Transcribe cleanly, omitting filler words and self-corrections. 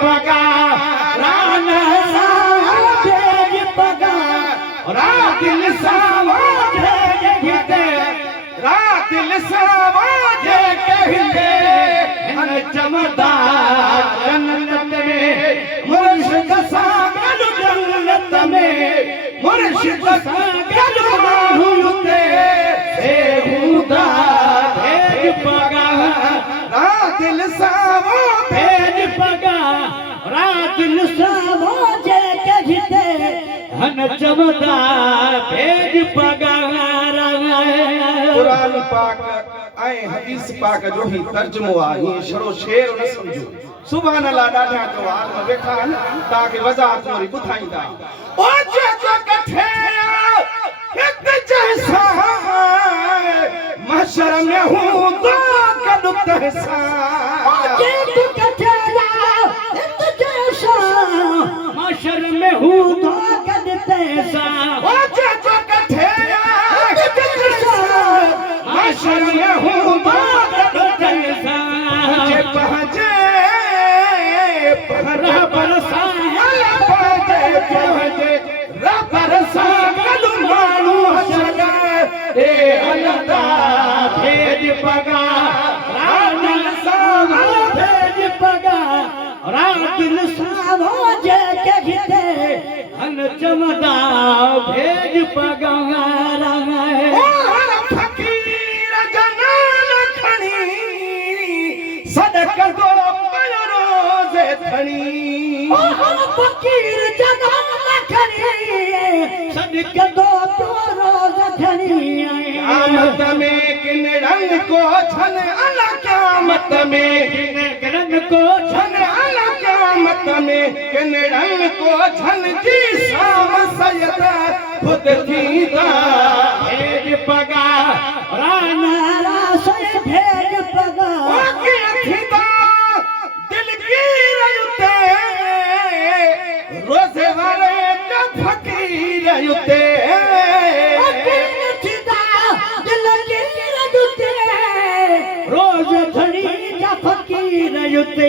पगा राना भेज पगा दिल सावाजे कहते दिल सावाजे कहते हन चमदा जन्नत में मुर्शिद सागल जन्नत में मुर्शिद सागल माहुते से हुदा भेज पगा दिल सावो भेज पगा दिल सावाजे कहते हन चमदा भेज पगा कुरान पाक ऐं हदीस पाक जो ही तर्जुमो आहे हीअं छड़ो शेर न सम्झो सुभान अल्लाह ॾाढा जवाब वेठा आहिनि तव्हांखे वज़ाहत वरी ॿुधाईंदा ओ जेको कठे हिकु जैसा महशर में हूंदो कॾहिं तहसा जेको कठे हिकु जैसा महशर में हूंदो कॾहिं तहसा ओ जेको कठे महशर में हूंदो कॾहिं तहसा जे पहुंचे रबर सा गलु माण्हू हशर ए अल्लाह भेज पगा राना सावा भेज पगा दिल सावाजे कहते हन चमदा भेज पगा फकीर जनान खणी सदक दो रोज़े खणी फकीर जनान खणी सदक दो रोज़े खणी क़यामत में किन रंग को छन अला क़यामत में किन रंग को छन अला क़यामत में किन रंग को छन जी शाम सयद खुद थींदा भेज पगा राना रासे भेज पगा थींदा दिल की रयुते रोज़े वाले का फकीर युते रोज घड़ी जा फकीर युते